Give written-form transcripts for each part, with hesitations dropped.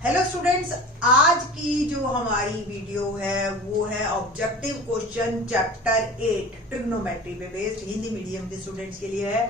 Hello students, आज की जो हमारी वीडियो है वो है ऑब्जेक्टिव क्वेश्चन चैप्टर 8 ट्रिग्नोमेट्री पे बेस्ड, हिंदी मीडियम के स्टूडेंट्स के लिए है।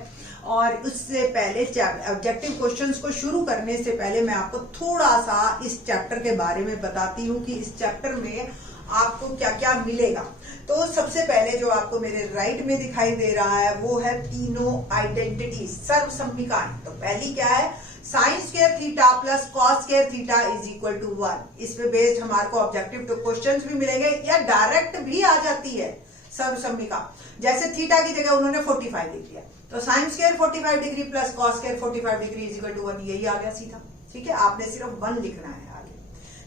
और उससे पहले ऑब्जेक्टिव क्वेश्चंस को शुरू करने से पहले मैं आपको थोड़ा सा इस चैप्टर के बारे में बताती हूँ कि इस चैप्टर में आपको क्या क्या मिलेगा। तो सबसे पहले जो आपको मेरे राइट में दिखाई दे रहा है वो है तीनों आइडेंटिटी सर्वसम्मिकाएं। तो पहली क्या है, sine square theta plus cos square theta is equal to 1। इस पे बेस्ड हमारे को ऑब्जेक्टिव टू क्वेश्चंस भी मिलेंगे या डायरेक्ट भी आ जाती है सर्वसम्मिका। जैसे थीटा की जगह उन्होंने 45 लिख लिया, तो sine square 45 degree plus cos square 45 degree is equal to 1, यही आ गया सीधा। ठीक है, आपने सिर्फ 1 लिखना है आगे।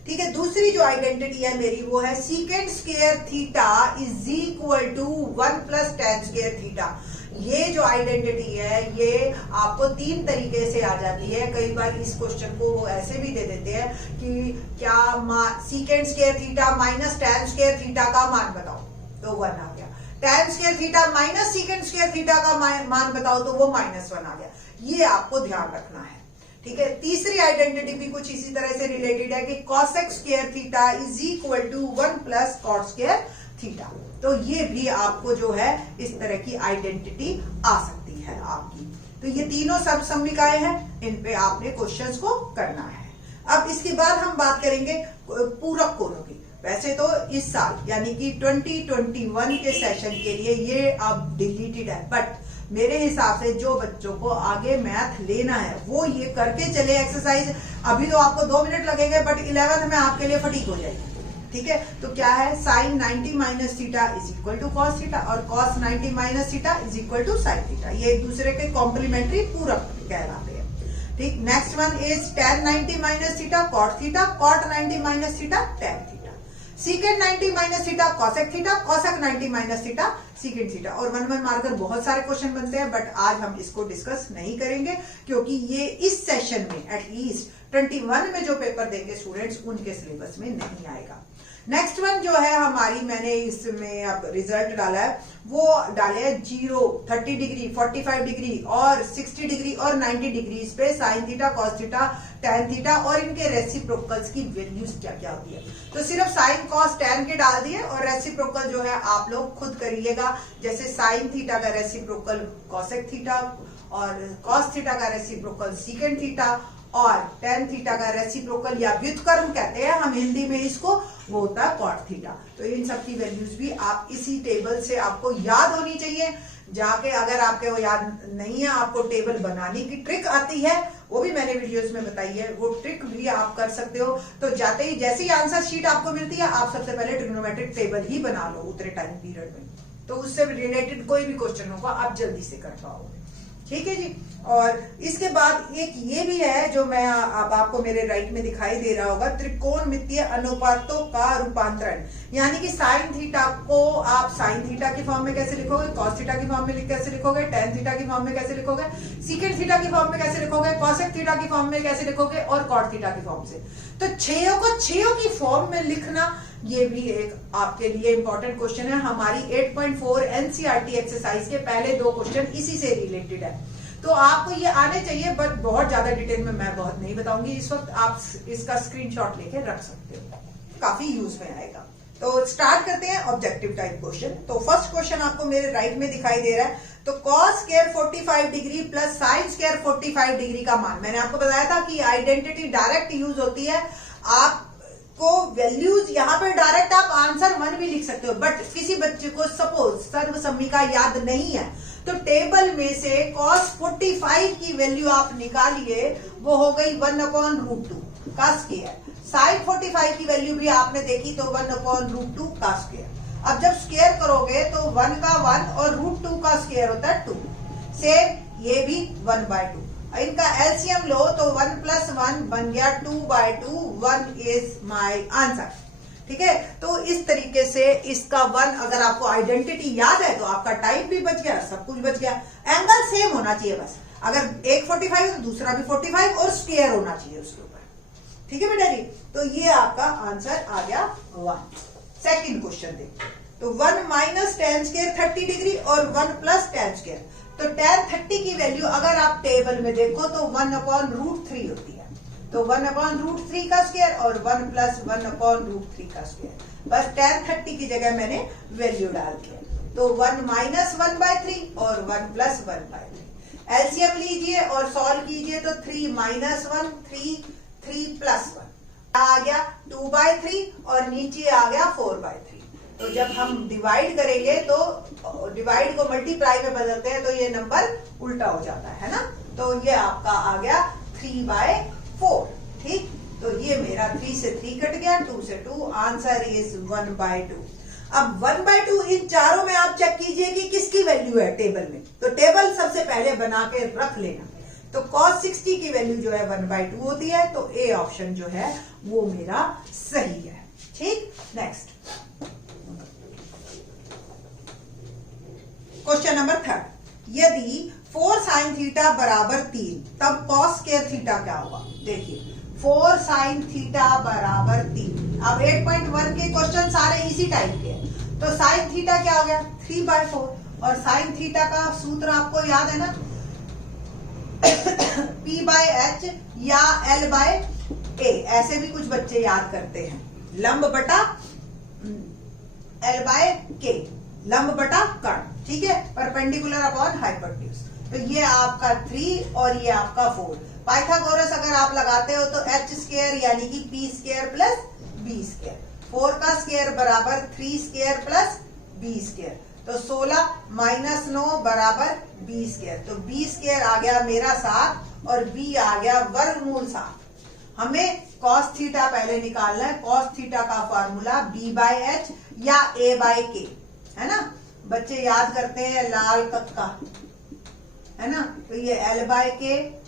ठीक है, दूसरी जो आइडेंटिटी है मेरी वो है secant square theta is equal to 1 plus tan square theta. ये जो आइडेंटिटी है ये आपको 3 तरीके से आ जाती है। कई बार इस क्वेश्चन को वो ऐसे भी दे देते हैं कि क्या सीकेंड square theta minus ten square theta का मान बताओ, तो 1 आ गया। Ten square theta minus सीकेंड square theta का मान बताओ, तो वो -1 आ गया। ये आपको ध्यान रखना है। ठीक है, तीसरी आइडेंटिटी भी कुछ इसी तरह से रिलेटेड है कि cosec square theta is equal to 1 plus cot square theta. तो ये भी आपको जो है इस तरह की आइडेंटिटी आ सकती है आपकी। तो ये तीनों सर्वसम्मिकाएं हैं, इन पे आपने क्वेश्चंस को करना है। अब इसके बाद हम बात करेंगे पूरक कोणों की। वैसे तो इस साल यानी कि 2021 के सेशन के लिए ये अब डिलीटेड है, बट मेरे हिसाब से जो बच्चों को आगे मैथ लेना है वो ये करके चले एक्सरसाइज। अभी तो आपको 2 मिनट लगेंगे, बट 11th में आपके लिए फटीक हो जाएगी। ठीक है, तो क्या है, sine 90 minus theta is equal to cos theta और cos 90 minus theta is equal to sine theta. ये एक दूसरे के कॉम्प्लीमेंट्री पूरक कहलाते हैं। ठीक, next one is tan 90 minus theta cot theta, cot 90 minus theta tan theta, secant 90 minus theta cosec theta, cosec 90 minus theta secant theta. और 1 1 मारकर बहुत सारे क्वेश्चन बनते हैं, बट आज हम इसको डिस्कस नहीं करेंगे क्योंकि ये इस सेशन में एटलीस्ट 21 में जो पेपर देंगे स्टूडेंट्स उनके सिलेबस में नहीं आएगा। नेक्स्ट वन जो है हमारी, मैंने इसमें अब रिजल्ट डाला है, वो डाले है 0, 30 डिग्री, 45 डिग्री और 60 डिग्री और 90 डिग्री पे sine theta cos theta tan theta और इनके रेसिप्रोकल्स की वैल्यूज क्या क्या होती है। तो सिर्फ साइन कॉस टैन के डाल दिए और रेसिप्रोकल जो है आप लोग खुद करिएगा। जैसे साइन थीटा का रेसिप्रोकल कॉसेक थीटा और कॉस थीटा का रेसिप्रोकल सीकेंड थीटा और टेन थीटा का रेसिप्रोकल या व्युत्क्रम कहते हैं हम हिंदी में इसको, वो होता है कॉट थीटा। तो इन सब की वैल्यूज भी आप इसी टेबल से आपको याद होनी चाहिए। जाके अगर आपके वो याद नहीं है, आपको टेबल बनाने की ट्रिक आती है, वो भी मैंने वीडियोस में बताई है, वो ट्रिक भी आप कर सकते हो। तो जाते ही जैसे ही आंसर शीट आपको मिलती है, आप सबसे पहले ट्रिग्नोमेट्रिक टेबल ही बना लो उतने टाइम पीरियड में, तो उससे रिलेटेड कोई भी क्वेश्चन होगा आप जल्दी से कर पाओगे। ठीक है जी। और इसके बाद एक ये भी है जो मैं अब आपको मेरे राइट में दिखाई दे रहा होगा, त्रिकोणमितीय अनुपातों का रूपांतरण। यानी कि साइन थीटा को आप साइन थीटा की फॉर्म में कैसे लिखोगे, कॉस थीटा की फॉर्म में कैसे लिखोगे, टेन थीटा की फॉर्म में कैसे लिखोगे, सीकेंड थीटा की फॉर्म में कैसे लिखोगे, कॉसेक थीटा की फॉर्म में कैसे लिखोगे और कॉट थीटा की फॉर्म से। तो छयों को छयों की फॉर्म में लिखना, ये भी एक आपके लिए इंपॉर्टेंट क्वेश्चन है। हमारी 8.4 एनसीईआरटी एक्सरसाइज के पहले 2 क्वेश्चन इसी से रिलेटेड है। तो आपको ये आने चाहिए, बट बहुत ज्यादा डिटेल में मैं बहुत नहीं बताऊंगी इस वक्त। आप इसका स्क्रीनशॉट लेके रख सकते हो, काफी यूज में आएगा। तो स्टार्ट करते हैं ऑब्जेक्टिव टाइप क्वेश्चन। तो फर्स्ट क्वेश्चन आपको मेरे राइट में दिखाई दे रहा है। तो cos square 45 degree plus sign square 45 degree का मान, मैंने आपको बताया था कि आइडेंटिटी डायरेक्ट यूज होती है। आपको वैल्यूज यहाँ पर डायरेक्ट आप आंसर 1 भी लिख सकते हो, बट किसी बच्चे को सपोज सर्वसम्मिका याद नहीं है तो टेबल में से cos 45 की वैल्यू आप निकालिए, वो हो गई 1/√2 का स्क्वायर। sin 45 की वैल्यू भी आपने देखी तो 1/√2 का स्क्वायर। अब जब स्क्वायर करोगे तो 1 का 1 और √2 का स्क्वायर होता है 2। सेम ये भी 1/2। इनका एलसीएम लो तो 1 + 1 बन गया 2/2। 1 इज माई आंसर। ठीक है, तो इस तरीके से इसका 1, अगर आपको आइडेंटिटी याद है तो आपका टाइम भी बच गया, सब कुछ बच गया। एंगल सेम होना चाहिए बस, अगर एक 45 तो दूसरा भी 45 और स्क्वायर होना चाहिए उसके ऊपर। ठीक है बेटा जी, तो ये आपका आंसर आ गया 1। सेकंड क्वेश्चन देखते, तो 1 माइनस टेन स्क्वायर 30 डिग्री और 1 प्लस टेन स्क्वायर। तो tan 30 की वैल्यू अगर आप टेबल में देखो तो 1/√3 होती है। तो 1/√3 का स्क्वायर और 1 + 1/√3 का स्क्वायर। बस tan 30 की जगह मैंने वैल्यू डाल दिया, तो 1 - 1/3 और 1 + 1/3। एलसीएम लीजिए और सॉल्व कीजिए, तो 3 - 1 3 3 + 1 आ गया 2/3 और नीचे आ गया 4/3। तो जब हम डिवाइड करेंगे तो डिवाइड को मल्टीप्लाई में बदलते हैं तो ये नंबर उल्टा हो जाता है ना। तो ये आपका आ गया 3/4। ठीक, तो ये मेरा 3 से 3 कट गया, 2 से 2, आंसर इज 1/2। अब 1/2 इन चारों में आप चेक कीजिए कि किसकी वैल्यू है टेबल में। तो टेबल सबसे पहले बना के रख लेना। तो cos 60 की वैल्यू जो है 1/2 होती है, तो ए ऑप्शन जो है वो मेरा सही है। ठीक, नेक्स्ट क्वेश्चन नंबर 3। यदि 4 sin थीटा बराबर 3, तब cos स्क्वायर थीटा क्या होगा? देखिए 4 sin थीटा बराबर 3। अब 8.1 के क्वेश्चन सारे इसी टाइप के हैं। तो sin थीटा क्या हो गया? 3/4। और sin थीटा का सूत्र आपको याद है ना, P/H या L/A, ऐसे भी कुछ बच्चे याद करते हैं। लंब बटा L/K, लंब बटा कर्ण। ठीक है, परपेंडिकुलर अपॉन हाइपोटेन्यूज। तो ये आपका 3 और ये आपका 4। पाइथागोरस अगर आप लगाते हो तो h² यानी कि p² + b²। 4 का स्क्वायर बराबर 3² + b²। तो 16 - 9 बराबर b²। तो b² आ गया मेरा 7 और b आ गया वर्गमूल 7। हमें cos थीटा पहले निकालना है। cos थीटा का फॉर्मूला b/h या a/k है ना। बच्चे याद करते हैं लाल कक्का, है ना। तो ये L/K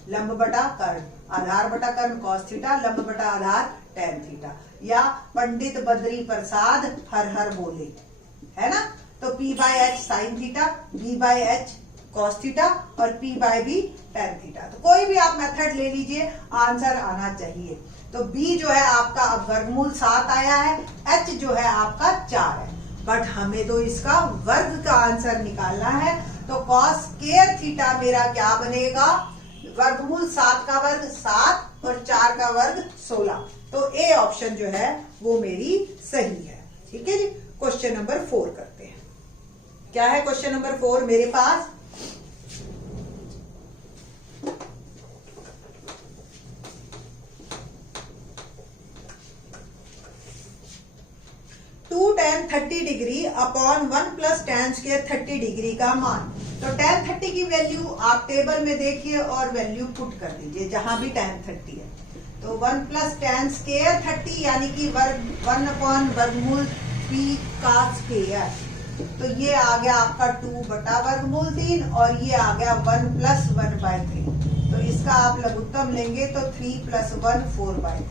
लंब बटा कर्ण, आधार बटा कर्ण cos थीटा, लंब बटा आधार tan थीटा, या पंडित बद्री प्रसाद हर हर बोले, है ना। तो P/H sin theta, B/H cos theta और P/B tan थीटा। तो कोई भी आप मेथड ले लीजिए, आंसर आना चाहिए। तो B जो है आपका अब वर्गमूल 7 आया है, H जो है आपका 4 है, बट हमें तो इसका वर्ग का आंसर निकालना है। तो cos स्क्वायर थीटा मेरा क्या बनेगा? वर्गमूल 7 का वर्ग 7 और 4 का वर्ग 16। तो ए ऑप्शन जो है वो मेरी सही है। ठीक है जी, क्वेश्चन नंबर 4 करते हैं। क्या है क्वेश्चन नंबर 4 मेरे पास? tan 30 degree upon 1 + tan square 30 degree का मान। तो tan 30 की वैल्यू आप टेबल में देखिए और वैल्यू पुट कर दीजिए जहां भी tan 30 है। तो 1 + tan स्क्वायर 30 यानी कि 1/वर्गमूल 3 का स्क्वायर। तो ये आ गया आपका 2/वर्गमूल 3 और ये आ गया 1 + 1/3। तो इसका आप लघुत्तम लेंगे तो 3 + 1 4/3।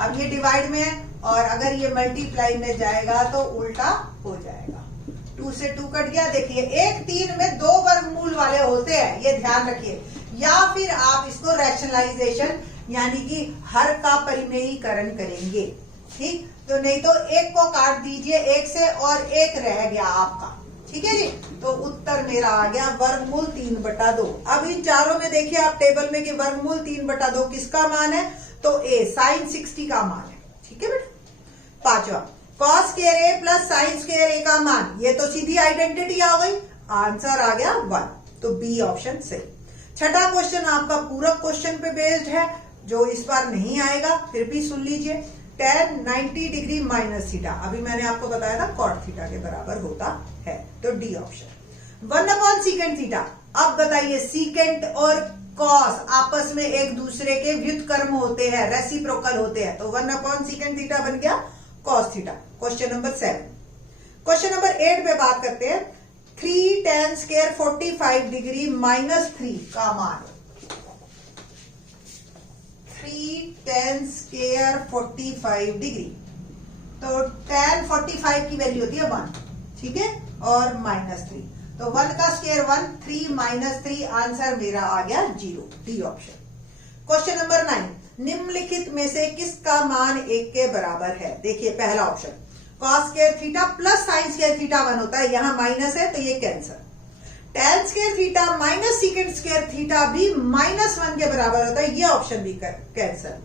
अब ये डिवाइड में है और अगर ये मल्टीप्लाई में जाएगा तो उल्टा हो जाएगा। 2 से 2 कट गया। देखिए एक 3 में 2 वर्गमूल वाले होते हैं, ये ध्यान रखिए। या फिर आप इसको रैशनलाइजेशन यानी कि हर का परिमेयीकरण करेंगे। ठीक, तो नहीं तो एक को काट दीजिए एक से और एक रह गया आपका। ठीक है जी, तो उत्तर मेरा आ गया वर्गमूल 3/2। अब इन चारों में देखिए आप टेबल में कि वर्गमूल 3/2 किसका मान है? तो ए sin 60 का मान है। ठीक है बेटा। 5वां cos square a + sin square a का मान, ये तो सीधी आइडेंटिटी आ गई, आंसर आ गया 1। तो बी ऑप्शन सही। 6वां क्वेश्चन आपका पूरक क्वेश्चन पे बेस्ड है, जो इस बार नहीं आएगा फिर भी सुन लीजिए। tan 90 डिग्री - थीटा, अभी मैंने आपको बताया था cot थीटा के बराबर होता है। तो डी ऑप्शन। 1/secant theta. अब बताइए सीकेंट और कॉस आपस में एक दूसरे के व्युत्क्रम होते हैं, रेसिप्रोकल होते हैं। तो 1/secant थीटा बन गया cos theta. Question number 7। Question number 8 पे बात करते हैं। 3 tan स्क्वायर 45 डिग्री -3 का मान। 3 tan स्क्वायर 45 डिग्री। तो tan 45 की वैल्यू होती है 1, ठीक है, और -3। तो 1 का स्क्वायर 1, 3 - 3, आंसर मेरा आ गया 0, डी ऑप्शन। Question number 9। निम्नलिखित में से किसका मान 1 के बराबर है? देखिए पहला option cos square theta + sin square theta 1 होता है, यहां माइनस है तो ये cancer. tan square theta - secant square theta भी -1 के बराबर होता है, ये ऑप्शन भी कैंसर।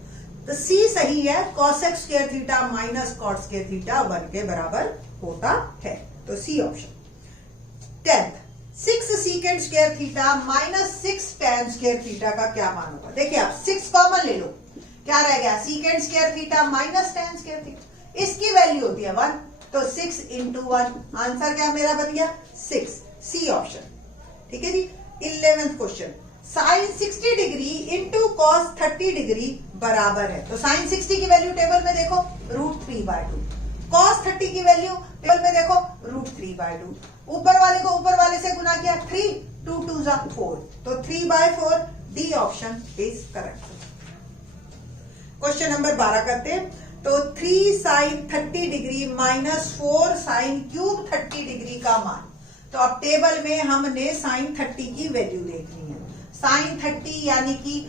तो सी सही है, cosec square theta minus cot square theta 1 के बराबर होता है, तो C option. 10th 6 secant square theta minus 6 tan square theta का क्या मान होगा? देखिए आप 6 कॉमन ले लो, क्या रह गया? secant square theta minus tan square theta, इसकी वैल्यू होती है 1, तो 6 into 1, आंसर क्या मेरा बन गया? 6, सी ऑप्शन। ठीक है जी। 11th question, sine 60 degree into cos 30 degree बराबर है, तो साइन 60 की वैल्यू टेबल में देखो √3/2, कॉस 30 की वैल्यू टेबल में देखो √3/2, ऊपर वाले को ऊपर वाले से गुना किया 3, 2 2 4, तो 3/4, D option is correct. Question number 12 करते हैं, तो 3 sine 30 degree minus 4 sine cube 30 degree का मान, तो अब टेबल में हमने साइन 30 की वैल्यू देखनी है, साइन 30 यानी कि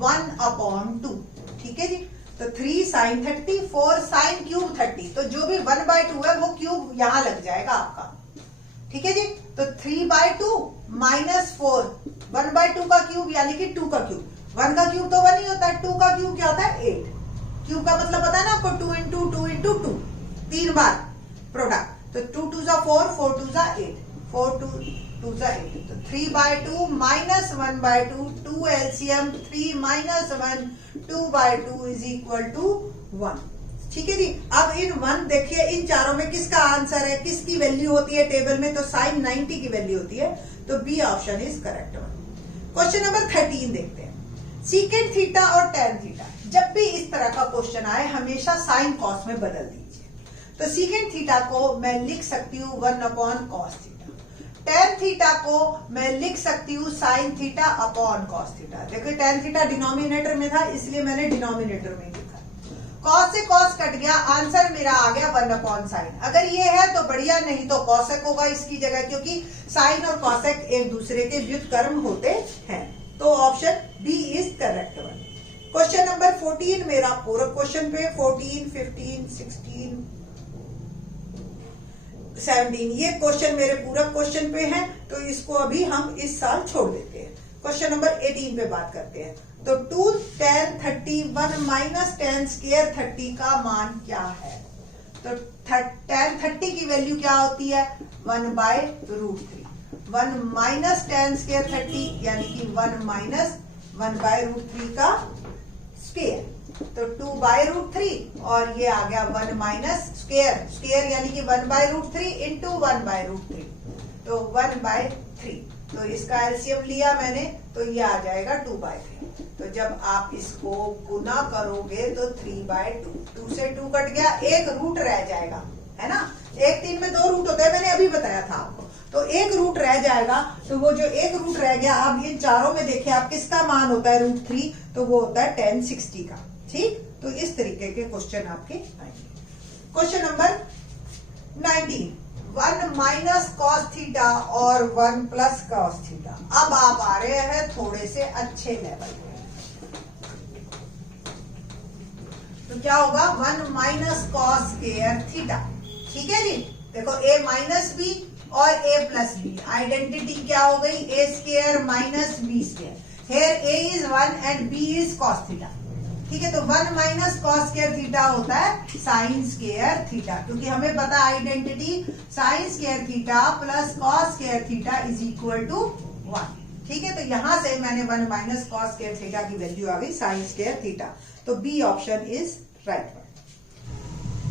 1/2, ठीक है जी। तो 3 साइन 30, 4 साइन क्यूब 30, तो जो भी 1/2 है वो क्यूब यहां लग जाएगा आपका, ठीक है जी। तो 3/2 माइनस 4, 1/2 का क्यूब यानी कि 2 का क्यूब, 1 का क्यूब तो 1 ही होता है, 2 का क्यूब क्या होता है? 8, क्यूब का मतलब पता है ना आपको, 2 into 2 into 2, 3 बार प्रोडक्ट, तो 2 2 4, 4 2 8, 4 2 2 8, तो 3/2 minus 1/2, 2 LCM 3 minus 1, 2/2 is equal to 1, ठीक है जी। अब इन 1 देखिए, इन चारों में किसका आंसर है, किसकी वैल्यू होती है टेबल में? तो साइन 90 की वैल्यू होती है, तो B option is correct one. Question number 13 देखते हैं, सीकेंट थीटा और टैन थीटा, जब भी इस तरह का क्वेश्चन आए हमेशा साइन कॉस में बदल दीजिए। तो सीकेंट थीटा को मैं लिख सकती हूँ 1/cos थीटा, टैन थीटा को मैं लिख सकती हूँ sine theta upon cos theta. देखो टैन थीटा डिनोमिनेटर में था इसलिए मैंने डिनोमिनेटर में लिखा, कॉस से कॉस कट गया, आंसर मेरा आ गया 1/sin। अगर ये है तो बढ़िया, नहीं तो कॉसेक होगा इसकी जगह, क्योंकि साइन और कॉसेक एक दूसरे के व्युत्क्रम होते हैं, तो option B is correct one. Question number 14 मेरा पूरा क्वेश्चन पे 14, 15, 16, 17 ये क्वेश्चन मेरे पूरा क्वेश्चन पे हैं, तो इसको अभी हम इस साल छोड़ देते हैं। क्वेश्चन नंबर 18 पे बात करते हैं, तो 2 tan 31 माइनस tan स्क्वायर 30 का मान क्या है? तो tan 30 की वैल्यू क्या होती है? 1/√3, 1 माइनस tan स्क्वायर 30 यानी कि 1 माइनस 1/√3 का स्क्वायर, तो 2/√3 और ये आ गया 1 माइनस स्क्वायर, स्क्वायर यानी कि 1/√3 इंटू 1/√3, तो 1/3, तो इसका एलसीएम लिया मैंने, तो ये आ जाएगा 2/3। तो जब आप इसको गुना करोगे तो 3/2, 2 से 2 कट गया, एक रूट रह जाएगा, है ना, एक 3 में 2 रूट होते हैं, मैंने अभी बताया था आपको, तो एक रूट रह जाएगा, तो वो जो एक रूट रह गया, आप इन चारों में देखिए आप किसका मान होता है √3, तो वो होता है tan 60 का, ठीक। तो इस तरीके के क्वेश्चन आपके आएंगे। Question number 19, 1 minus cos theta और 1 प्लस कॉस थीटा। अब आप आ रहे हैं थोड़े से अच्छे लेवल पे, तो क्या होगा 1 माइनस कॉस स्क्वायर थीटा, ठीक है जी। देखो a माइनस बी और a प्लस बी, आइडेंटिटी क्या हो गई? a square minus B square, here a is 1 and b is cos theta, ठीक है। तो 1 माइनस कॉस स्क्वायर थीटा होता है साइन स्क्वायर थीटा, क्योंकि हमें पता identity sine square theta plus cos square theta is equal to 1, ठीक है। तो यहां से मैंने 1 माइनस कॉस स्क्वायर थीटा की वैल्यू आ गई साइन स्क्वायर थीटा, तो B option is right one.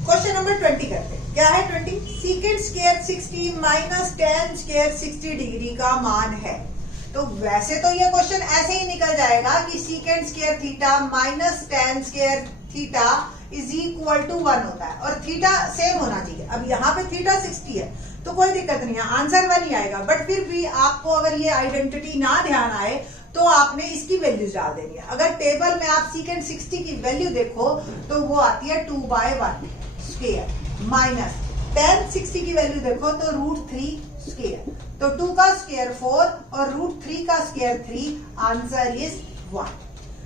Question number 20 करते हैं, क्या है 20? Secant square 60 minus tan square 60 degree का मान है। तो वैसे तो ये क्वेश्चन ऐसे ही निकल जाएगा कि secant square theta minus tan square theta is equal to 1 होता है, और थीटा सेम होना चाहिए। अब यहाँ पे थीटा 60 है तो कोई दिक्कत नहीं है, आंसर 1 ही आएगा, बट फिर भी आपको अगर ये आइडेंटिटी ना ध्यान आए तो आपने इसकी वैल्यू डाल देनी है। अगर टेबल में आप सीकेंट 60 की वैल्यू देखो तो वो आती है 2/1 स्क्वायर माइनस tan 60 की वैल्यू देखो तो √3 स्क्वायर, तो 2 का स्क्वायर 4 और √3 का स्क्वायर 3, आंसर इज 1।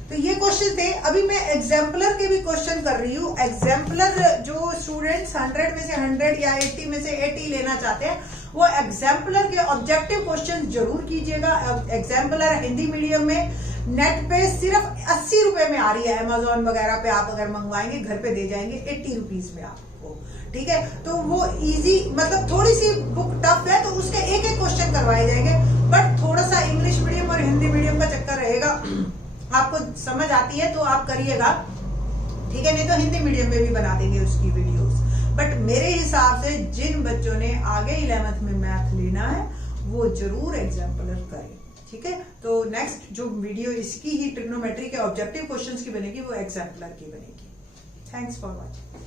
तो ये क्वेश्चन थे। अभी मैं एग्जाम्पलर के भी क्वेश्चन कर रही हूँ। एग्जाम्पलर जो स्टूडेंट्स 100 में से 100 या 80 में से 80 लेना चाहते हैं वो एग्जाम्पलर के ऑब्जेक्टिव क्वेश्चन जरूर कीजिएगा। एग्जाम्पलर हिंदी मीडियम में नेट पे सिर्फ 80 रुपए में आ रही है। अमेजोन वगैरह पे आप अगर मंगवाएंगे घर पे दे जाएंगे 80 रुपीज में आपको, ठीक है। तो वो इजी, मतलब थोड़ी सी बुक टफ है तो उसके एक एक क्वेश्चन करवाए जाएंगे, बट थोड़ा सा इंग्लिश मीडियम और हिंदी मीडियम का चक्कर रहेगा। आपको समझ आती है तो आप करिएगा, ठीक है, नहीं तो हिंदी मीडियम में भी बना देंगे उसकी वीडियोस। बट मेरे हिसाब से जिन बच्चों ने आगे 11th में मैथ लेना है वो जरूर एग्जाम्पलर करें, ठीक है। तो नेक्स्ट जो वीडियो इसकी ही ट्रिग्नोमेट्री के ऑब्जेक्टिव क्वेश्चंस की बनेगी वो एग्जाम्पलर की बनेगी। Thanks for watching.